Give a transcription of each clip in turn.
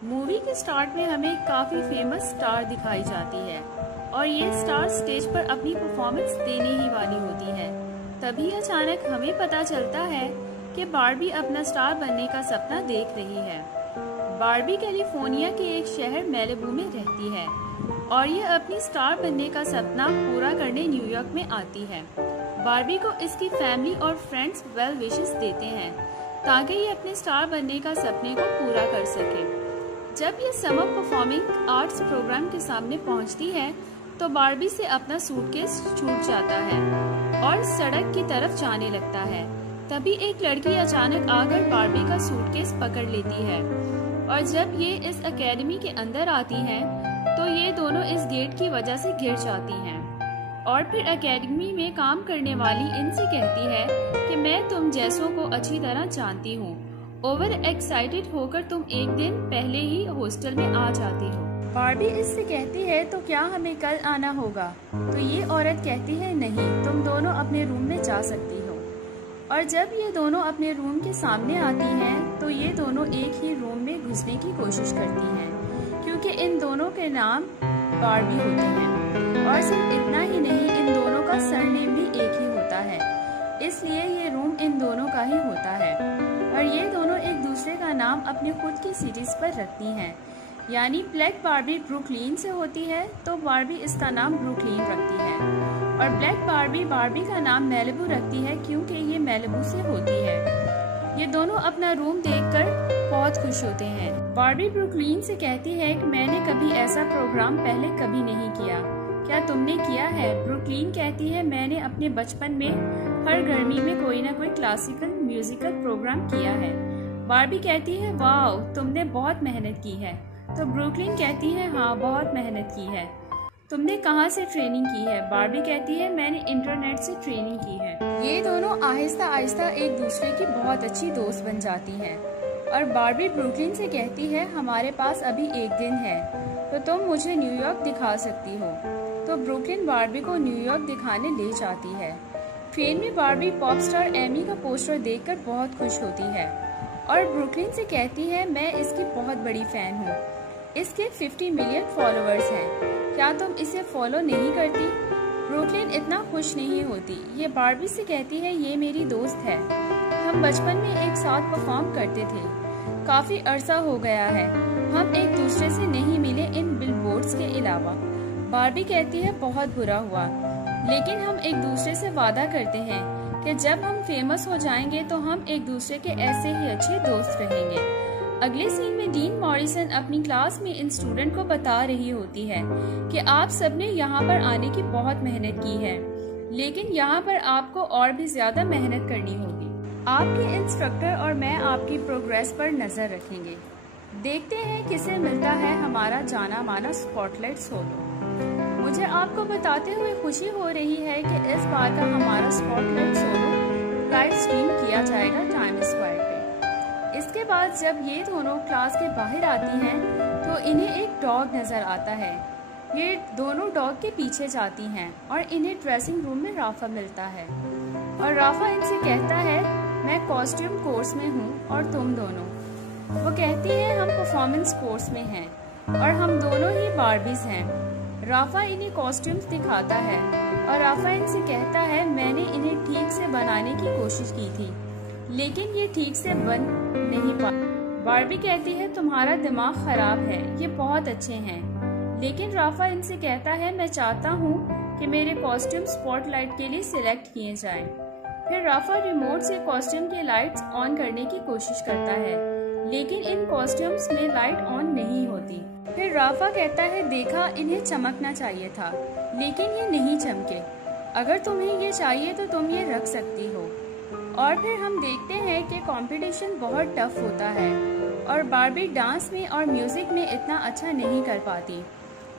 Movie के start में हमें काफी फेमस स्टार दिखाई जाती है और ये स्टार स्टेज पर अपनी परफॉर्मेंस देने ही वाली होती है। तभी अचानक हमें पता चलता है कि बार्बी अपना स्टार बनने का सपना देख रही है। बार्बी कैलिफोर्निया के एक शहर मैलिबू में रहती है और ये अपनी स्टार बनने का सपना पूरा करने न्यूयॉर्क में आती है। बार्बी को इसकी फैमिली और फ्रेंड्स वेल विशेस देते हैं ताकि ये अपने स्टार बनने का सपने को पूरा कर सके। जब ये समर परफॉर्मिंग आर्ट्स प्रोग्राम के सामने पहुंचती है तो बार्बी से अपना सूटकेस छूट जाता है और सड़क की तरफ जाने लगता है। तभी एक लड़की अचानक आकर बार्बी का सूटकेस पकड़ लेती है और जब ये इस एकेडमी के अंदर आती हैं तो ये दोनों इस गेट की वजह से गिर जाती हैं और फिर एकेडमी में काम करने वाली इनसे कहती है कि मैं तुम जैसों को अच्छी तरह जानती हूँ। ओवर एक्साइटेड होकर तुम एक दिन पहले ही हॉस्टल में आ जाती हो। बार्बी इससे कहती है तो क्या हमें कल आना होगा? तो ये औरत कहती है नहीं, तुम दोनों अपने रूम में जा सकती हो। और जब ये दोनों अपने रूम के सामने आती हैं तो ये दोनों एक ही रूम में घुसने की कोशिश करती हैं क्योंकि इन दोनों के नाम बार्बी होते हैं और सिर्फ इतना ही नहीं, इन दोनों का सरनेम भी एक ही होता है, इसलिए ये रूम इन दोनों का ही होता है। और ये दोनों एक दूसरे का नाम अपने खुद की सिटीज पर रखती हैं, यानी ब्लैक बार्बी ब्रुकलिन से होती है तो बार्बी इसका नाम ब्रुकलिन रखती है और ब्लैक बार्बी बार्बी का नाम मैलिबू रखती है क्योंकि ये मैलिबू से होती है। ये दोनों अपना रूम देखकर बहुत खुश होते हैं। बार्बी ब्रुकलिन से कहती है कि मैंने कभी ऐसा प्रोग्राम पहले कभी नहीं किया, क्या तुमने किया है? ब्रुकलिन कहती है मैंने अपने बचपन में हर गर्मी में कोई ना कोई क्लासिकल म्यूजिकल प्रोग्राम किया है। बार्बी कहती है वाह, तुमने बहुत मेहनत की है। तो ब्रुकलिन कहती है हाँ, बहुत मेहनत की है। तुमने कहाँ से ट्रेनिंग की है? बार्बी कहती है मैंने इंटरनेट से ट्रेनिंग की है। ये दोनों आहिस्ता आहिस्ता एक दूसरे की बहुत अच्छी दोस्त बन जाती हैं और बार्बी ब्रुकलिन से कहती है हमारे पास अभी एक दिन है तो तुम मुझे न्यूयॉर्क दिखा सकती हो। तो ब्रुकलिन बार्बी को न्यूयॉर्क दिखाने ले जाती है। ट्रेन में बार्बी पॉप स्टार एमी का पोस्टर देखकर बहुत खुश होती है और ब्रुकलिन से कहती है मैं इसकी बहुत बड़ी फैन हूँ, इसके 50 मिलियन फॉलोअर्स हैं, क्या तुम इसे फॉलो नहीं करती? ब्रुकलिन इतना खुश नहीं होती। ये बार्बी से कहती है ये मेरी दोस्त है, हम बचपन में एक साथ परफॉर्म करते थे, काफी अरसा हो गया है, हम एक दूसरे से नहीं मिले इन बिलबोर्ड्स के अलावा। बार्बी कहती है बहुत बुरा हुआ, लेकिन हम एक दूसरे से वादा करते हैं कि जब हम फेमस हो जाएंगे तो हम एक दूसरे के ऐसे ही अच्छे दोस्त रहेंगे। अगले सीन में डीन मॉरिसन अपनी क्लास में इन स्टूडेंट को बता रही होती है कि आप सबने यहाँ पर आने की बहुत मेहनत की है, लेकिन यहाँ पर आपको और भी ज्यादा मेहनत करनी होगी। आपके इंस्ट्रक्टर और मैं आपकी प्रोग्रेस पर नजर रखेंगे। देखते हैं किसे मिलता है हमारा जाना माना स्पॉटलाइट सोलो। मुझे आपको बताते हुए खुशी हो रही है कि इस बार का हमारा स्पॉटलाइट सोलो लाइव स्ट्रीम किया जाएगा टाइम स्क्वायर पे। इसके बाद जब ये दोनों क्लास के बाहर आती हैं तो इन्हें एक डॉग नजर आता है। ये दोनों डॉग के पीछे जाती हैं और इन्हें ड्रेसिंग रूम में राफा मिलता है और राफा इनसे कहता है मैं कॉस्ट्यूम कोर्स में हूँ और तुम दोनों। वो कहती है हम परफॉर्मेंस कोर्स में हैं और हम दोनों ही बार्बीज हैं। राफा इन्हें कॉस्ट्यूम्स दिखाता है और राफा इनसे कहता है मैंने इन्हें ठीक से बनाने की कोशिश की थी, लेकिन ये ठीक से बन नहीं पाए। बार्बी कहती है तुम्हारा दिमाग खराब है, ये बहुत अच्छे हैं। लेकिन राफा इनसे कहता है मैं चाहता हूँ कि मेरे कॉस्ट्यूम स्पॉटलाइट के लिए सिलेक्ट किए जाएं। फिर राफा रिमोट से कॉस्ट्यूम के लाइट्स ऑन करने की कोशिश करता है, लेकिन इन कॉस्ट्यूम्स में लाइट ऑन नहीं होती। फिर राफा कहता है देखा, इन्हें चमकना चाहिए था, लेकिन ये नहीं चमके। अगर तुम्हें ये चाहिए तो तुम ये रख सकती हो। और फिर हम देखते हैं कि कंपटीशन बहुत टफ होता है और बार्बी डांस में और म्यूजिक में इतना अच्छा नहीं कर पाती।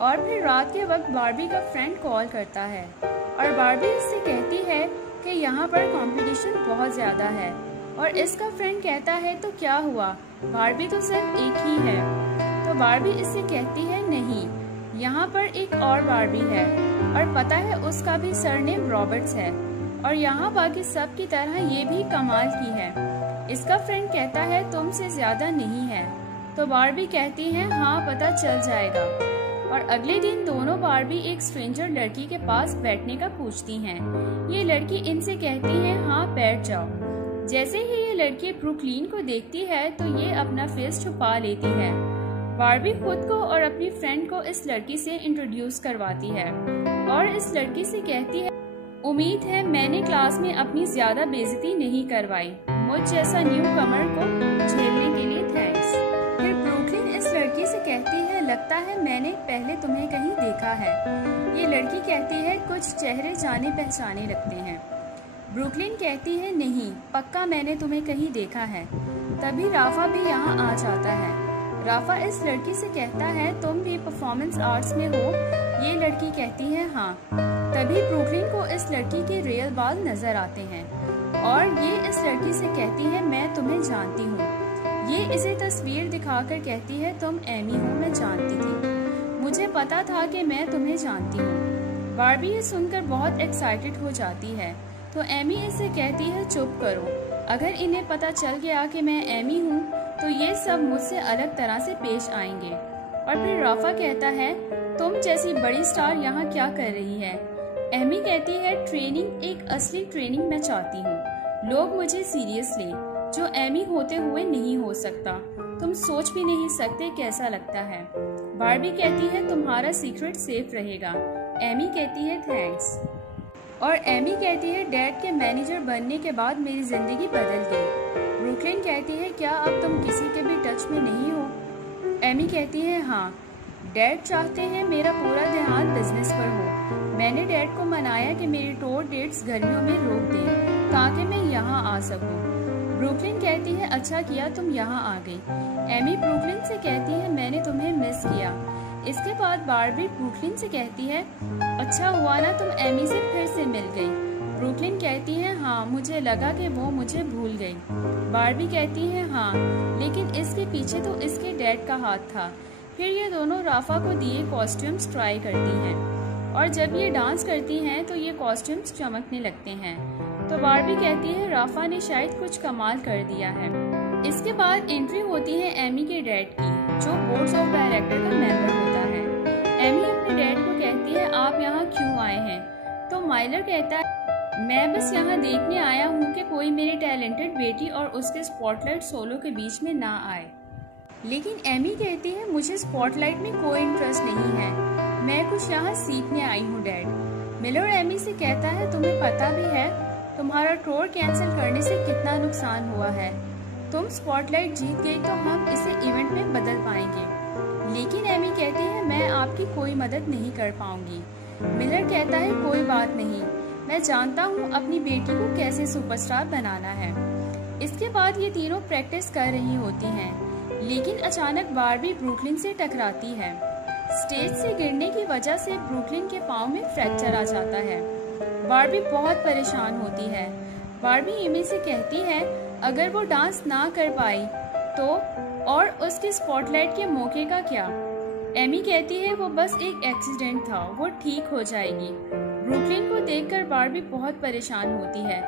और फिर रात के वक्त बार्बी का फ्रेंड कॉल करता है और बार्बी इससे कहती है कि यहाँ पर कंपटीशन बहुत ज्यादा है और इसका फ्रेंड कहता है तो क्या हुआ, बार्बी तो सिर्फ एक ही है। तो बार्बी इससे कहती है नहीं, यहाँ पर एक और बार्बी है और पता है उसका भी सरनेम रॉबर्ट्स है और यहाँ बाकी सब की तरह ये भी कमाल की है। इसका फ्रेंड कहता है तुमसे ज्यादा नहीं है तो बार्बी कहती है हाँ पता चल जाएगा। और अगले दिन दोनों बार्बी एक स्ट्रेंजर लड़की के पास बैठने का पूछती हैं। ये लड़की इनसे कहती है हाँ बैठ जाओ। जैसे ही ये लड़की ब्रुकलिन को देखती है तो ये अपना फेस छुपा लेती है। बार्बी खुद को और अपनी फ्रेंड को इस लड़की से इंट्रोड्यूस करवाती है और इस लड़की से कहती है उम्मीद है मैंने क्लास में अपनी ज्यादा बेइज्जती नहीं करवाई। मुझ जैसा न्यू कमर को झेलने के लिए थैंक्स। फिर ब्रुकलिन इस लड़की से कहती है लगता है मैंने पहले तुम्हें कहीं देखा है। ये लड़की कहती है कुछ चेहरे जाने पहचाने लगते हैं। ब्रुकलिन कहती है नहीं पक्का मैंने तुम्हें कहीं देखा है। तभी राफा भी यहाँ आ जाता है। राफा इस लड़की से कहता है तुम भी परफॉर्मेंस आर्ट्स में हो। ये लड़की कहती है हाँ। तभी ब्रुकलिन को इस लड़की के रियल बाल नजर आते हैं और ये इस लड़की से कहती है मैं तुम्हें जानती हूँ। ये इसे तस्वीर दिखाकर कहती है तुम एमी हो, मैं जानती थी, मुझे पता था कि मैं तुम्हें जानती हूँ। बार्बी ये सुनकर बहुत एक्साइटेड हो जाती है तो एमी इसे कहती है चुप करो, अगर इन्हें पता चल गया कि मैं एमी हूँ तो ये सब मुझसे अलग तरह से पेश आएंगे। और फिर राफा कहता है तुम जैसी बड़ी स्टार यहाँ क्या कर रही है। एमी कहती है ट्रेनिंग, एक असली ट्रेनिंग मैं चाहती हूँ, लोग मुझे सीरियस ले, जो एमी होते हुए नहीं हो सकता, तुम सोच भी नहीं सकते कैसा लगता है। बार्बी कहती है तुम्हारा सीक्रेट सेफ रहेगा। एमी कहती है थैंक्स। और एमी कहती है डैड के मैनेजर बनने के बाद मेरी जिंदगी बदल गई। ब्रुकलिन कहती है क्या अब तुम किसी के भी टच में नहीं हो। एमी कहती है हाँ, डैड चाहते हैं मेरा पूरा ध्यान बिजनेस पर हो। मैंने डैड को मनाया कि मेरी टूर डेट्स गर्मियों में रोक दें ताकि मैं यहाँ आ सकूँ। ब्रुकलिन कहती है अच्छा किया तुम यहाँ आ गई। एमी ब्रुकलिन से कहती है मैंने तुम्हें मिस किया। इसके बाद बार्बी ब्रुकलिन से कहती है अच्छा हुआ ना तुम एमी से फिर से मिल गई। ब्रुकलिन कहती है हाँ, मुझे लगा कि वो मुझे भूल गई। बार्बी कहती है हाँ, लेकिन इसके पीछे तो इसके डैड का हाथ था। फिर ये दोनों राफा को दिए कॉस्ट्यूम्स ट्राई करती हैं और जब ये डांस करती हैं तो ये कॉस्ट्यूम्स चमकने लगते हैं। तो बार्बी कहती है राफा ने शायद कुछ कमाल कर दिया है। इसके बाद एंट्री होती है एमी के डैड की, जो बोर्ड ऑफ डायरेक्टर का मेंबर होता है। एमी अपने डैड को कहती है आप यहाँ क्यों आए हैं। तो माइलर कहता है मैं बस यहाँ देखने आया हूँ कि कोई मेरी टैलेंटेड बेटी और उसके स्पॉटलाइट सोलो के बीच में ना आए। लेकिन एमी कहती है मुझे स्पॉटलाइट में कोई इंटरेस्ट नहीं है, मैं कुछ यहाँ सीखने आई हूँ डैड। मिलर एमी से कहता है तुम्हें पता भी है तुम्हारा टूर कैंसिल करने से कितना नुकसान हुआ है। तुम स्पॉटलाइट जीत गई तो हम इसे इवेंट में बदल पाएंगे। लेकिन एमी कहती है मैं आपकी कोई मदद नहीं कर पाऊंगी। मिलर कहता है कोई बात नहीं, मैं जानता हूँ अपनी बेटी को कैसे सुपरस्टार बनाना है। इसके बाद ये तीनों प्रैक्टिस कर रही होती हैं, लेकिन अचानक बार्बी ब्रुकलिन से टकराती है। स्टेज से गिरने की वजह से ब्रुकलिन के पाँव में फ्रैक्चर आ जाता है। बार्बी बहुत परेशान होती है। बार्बी एमी से कहती है अगर वो डांस ना कर पाई तो और उसके स्पॉटलाइट के मौके का क्या। एमी कहती है वो बस एक एक्सीडेंट था, वो ठीक हो जाएगी। ब्रुकलिन को देखकर बार्बी बहुत परेशान होती है।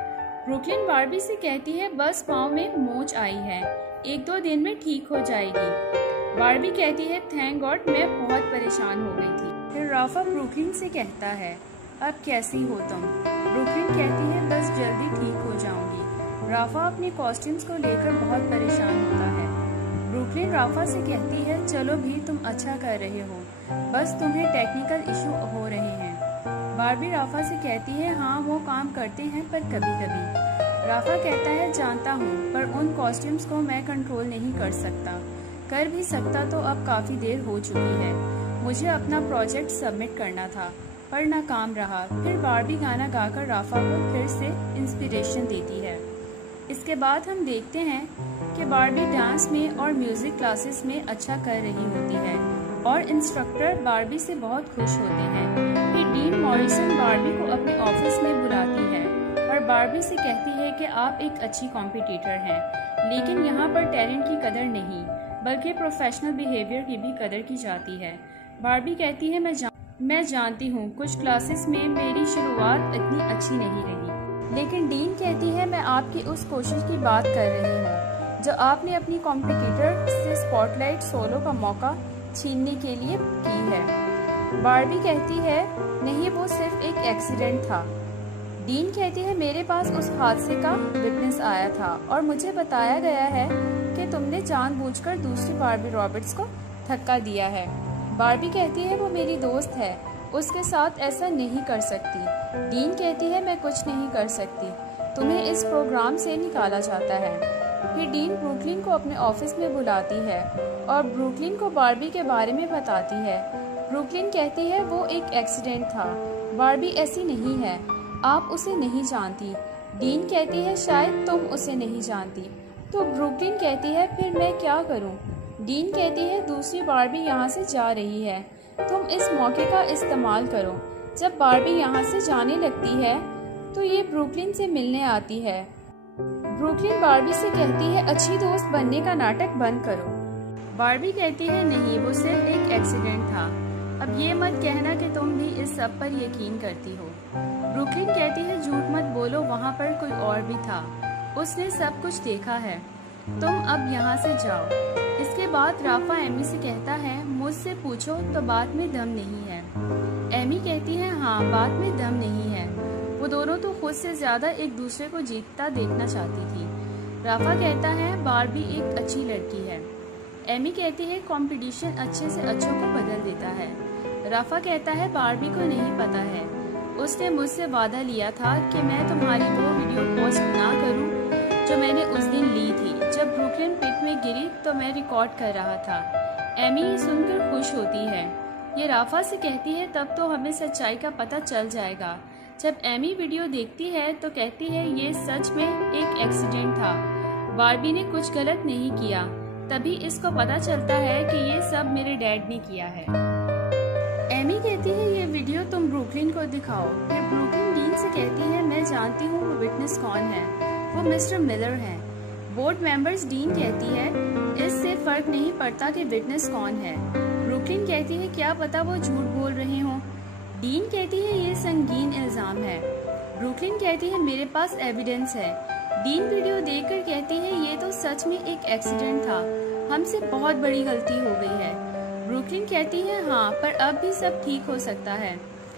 ब्रुकलिन बार्बी से कहती है बस पाँव में मोच आई है, 1-2 दिन में ठीक हो जाएगी। बार्बी कहती है थैंक गॉड, मैं बहुत परेशान हो गई थी। फिर राफा ब्रुकलिन से कहता है अब कैसी हो तुम। ब्रुकलिन कहती है बस जल्दी ठीक हो जाऊंगी। राफा अपने कॉस्ट्यूम्स को लेकर बहुत परेशान होता है। ब्रुकलिन राफा से कहती है चलो भी तुम अच्छा कर रहे हो, बस तुम्हें टेक्निकल इशू हो रहे हैं। बार्बी राफा से कहती है हाँ वो काम करते हैं पर कभी कभी। राफा कहता है जानता हूँ, पर उन कॉस्ट्यूम्स को मैं कंट्रोल नहीं कर सकता, कर भी सकता तो अब काफ़ी देर हो चुकी है। मुझे अपना प्रोजेक्ट सबमिट करना था पर नाकाम रहा। फिर बार्बी गाना गाकर राफा को फिर से इंस्पिरेशन देती है। इसके बाद हम देखते हैं कि बार्बी डांस में और म्यूजिक क्लासेस में अच्छा कर रही होती है और इंस्ट्रक्टर बार्बी से बहुत खुश होते हैं। फिर डीन मॉरिसन बार्बी को अपने ऑफिस में बुलाती है और बार्बी से कहती है कि आप एक अच्छी कॉम्पिटिटर हैं, लेकिन यहाँ पर टैलेंट की कदर नहीं बल्कि प्रोफेशनल बिहेवियर की भी कदर की जाती है। बार्बी कहती है मैं जानती हूँ कुछ क्लासेस में मेरी शुरुआत इतनी अच्छी नहीं रही, लेकिन डीन कहती है मैं आपकी उस कोशिश की बात कर रही हूँ। जो आपने अपनी कॉम्पिटिटर से स्पॉटलाइट सोलो का मौका छीनने के लिए की है। बार्बी कहती है नहीं, वो सिर्फ एक एक्सीडेंट था। डीन कहती है मेरे पास उस हादसे का विटनेस आया था और मुझे बताया गया है कि तुमने जानबूझकर दूसरी बार्बी रॉबर्ट्स को धक्का दिया है। बार्बी कहती है वो मेरी दोस्त है, उसके साथ ऐसा नहीं कर सकती। डीन कहती है मैं कुछ नहीं कर सकती, तुम्हें इस प्रोग्राम से निकाला जाता है। फिर डीन ब्रुकलिन को अपने ऑफिस में बुलाती है और ब्रुकलिन को बार्बी के बारे में बताती है। ब्रुकलिन कहती है वो एक एक्सीडेंट था, बार्बी ऐसी नहीं है, आप उसे नहीं जानती। डीन कहती है शायद तुम उसे नहीं जानती। तो ब्रुकलिन कहती है फिर मैं क्या करूं? डीन कहती है दूसरी बार्बी यहाँ से जा रही है, तुम इस मौके का इस्तेमाल करो। जब बार्बी यहाँ से जाने लगती है तो ये ब्रुकलिन से मिलने आती है। ब्रुकलिन बार्बी से कहती है अच्छी दोस्त बनने का नाटक बंद करो। बार्बी कहती है नहीं, वो सिर्फ एक एक्सीडेंट था, अब ये मत कहना कि तुम भी इस सब पर यकीन करती हो। ब्रुकलिन कहती है झूठ मत बोलो, वहाँ पर कोई और भी था, उसने सब कुछ देखा है, तुम अब यहाँ से जाओ। इसके बाद राफा एमी से कहता है मुझसे पूछो तो बात में दम नहीं है। एमी कहती है हाँ, बात में दम नहीं है, वो दोनों तो खुद से ज्यादा एक दूसरे को जीतता देखना चाहती थी। राफा कहता है बार्बी एक अच्छी लड़की है। एमी कहती है कंपटीशन अच्छे से अच्छों को बदल देता है। राफा कहता है बार्बी को नहीं पता है, उसने मुझसे वादा लिया था कि मैं तुम्हारी वो वीडियो पोस्ट ना करूं जो मैंने उस दिन ली थी, जब ब्रुकलिन पिट में गिरी तो मैं रिकॉर्ड कर रहा था। एमी ये सुनकर खुश होती है। ये राफा से कहती है तब तो हमें सच्चाई का पता चल जाएगा। जब एमी वीडियो देखती है तो कहती है ये सच में एक एक्सीडेंट था, बार्बी ने कुछ गलत नहीं किया। तभी इसको पता चलता है कि ये सब मेरे डैड ने किया है। एमी कहती है ये वीडियो तुम ब्रुकलिन को दिखाओ। फिर ब्रुकलिन डीन से कहती है मैं जानती हूँ वो विटनेस कौन है, वो मिस्टर मिलर है। बोर्ड मेंबर्स डीन कहती है इससे फर्क नहीं पड़ता कि विटनेस कौन है। ब्रुकलिन कहती है क्या पता वो झूठ बोल रहे हों। डीन कहती है ये संगीन इल्जाम है। ब्रुकलिन कहती है मेरे पास एविडेंस है। डीन वीडियो देखकर कहती है ये तो सच में एक एक्सीडेंट था, हमसे बहुत बड़ी गलती हो गई है। ब्रुकलिन कहती है हाँ, पर अब भी सब ठीक हो सकता है।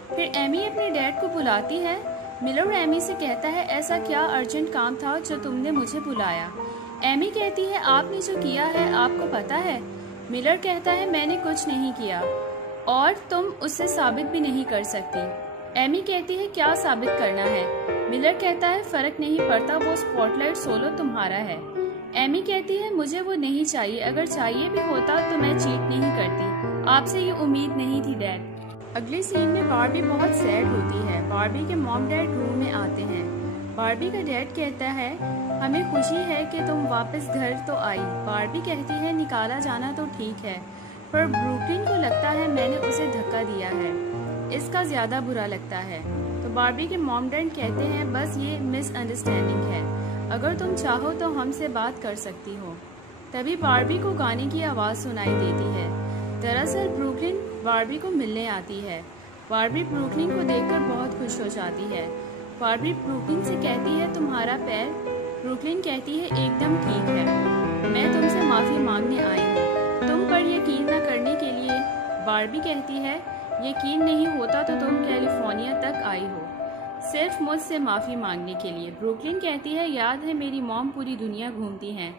फिर एमी अपने डैड को बुलाती है। मिलर एमी से कहता है ऐसा क्या अर्जेंट काम था जो तुमने मुझे बुलाया। एमी कहती है आपने जो किया है आपको पता है। मिलर कहता है मैंने कुछ नहीं किया और तुम उससे साबित भी नहीं कर सकती। एमी कहती है क्या साबित करना है। मिलर कहता है फर्क नहीं पड़ता, वो स्पॉटलाइट सोलो तुम्हारा है। एमी कहती है मुझे वो नहीं चाहिए, अगर चाहिए भी होता तो मैं चीट नहीं करती, आपसे ये उम्मीद नहीं थी डैड। अगले सीन में बार्बी बहुत सैड होती है। बार्बी के मॉम डैड रूम में आते हैं। बार्बी का डैड कहता है हमें खुशी है कि तुम वापस घर तो आई। बार्बी कहती है निकाला जाना तो ठीक है, पर ब्रुकलिन को लगता है मैंने उसे धक्का दिया है, इसका ज्यादा बुरा लगता है। तो बार्बी के मॉम डैड कहते हैं बस ये मिसअंडरस्टैंडिंग है, अगर तुम चाहो तो हमसे बात कर सकती हो। तभी बार्बी को गाने की आवाज सुनाई देती है। दरअसल ब्रुकलिन बार्बी को मिलने आती है। बार्बी ब्रुकलिन को देखकर बहुत खुश हो जाती है। बार्बी ब्रुकलिन से कहती है तुम्हारा पैर। ब्रुकलिन कहती है एकदम ठीक है, मैं तुमसे माफी मांगने आई हूँ, तुम पर यकीन न करने के लिए। बार्बी कहती है यकीन नहीं होता तो तुम कैलिफोर्निया तक आई हो सिर्फ मुझसे माफी मांगने के लिए। ब्रुकलिन कहती है याद है मेरी मॉम पूरी दुनिया घूमती हैं,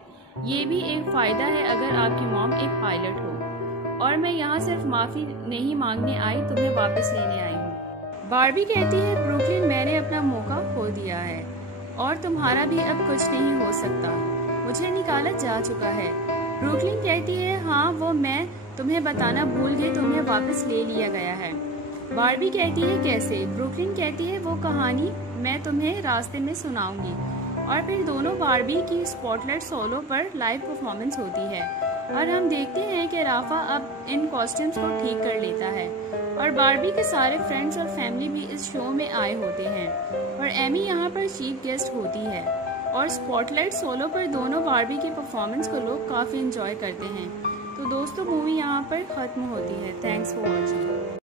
ये भी एक फायदा है अगर आपकी मॉम एक पायलट हो, और मैं यहाँ सिर्फ माफी नहीं मांगने आई, तुम्हें वापस लेने आई हूँ। बार्बी कहती है ब्रुकलिन मैंने अपना मौका खो दिया है और तुम्हारा भी अब कुछ नहीं हो सकता, मुझे निकाला जा चुका है। ब्रुकलिन कहती है हाँ वो मैं तुम्हें बताना भूल गई, तुम्हें वापस ले लिया गया है। बार्बी कहती है कैसे। ब्रुकलिन कहती है वो कहानी मैं तुम्हें रास्ते में सुनाऊंगी। और फिर दोनों बार्बी की स्पॉटलाइट सोलो पर लाइव परफॉर्मेंस होती है और हम देखते हैं कि राफा अब इन कॉस्ट्यूम्स को ठीक कर लेता है और बार्बी के सारे फ्रेंड्स और फैमिली भी इस शो में आए होते हैं और एमी यहाँ पर चीफ गेस्ट होती है। और स्पॉटलाइट सोलो पर दोनों बार्बी की परफॉर्मेंस को लोग काफी एंजॉय करते हैं। तो दोस्तों मूवी यहाँ पर खत्म होती है। Thanks for watching.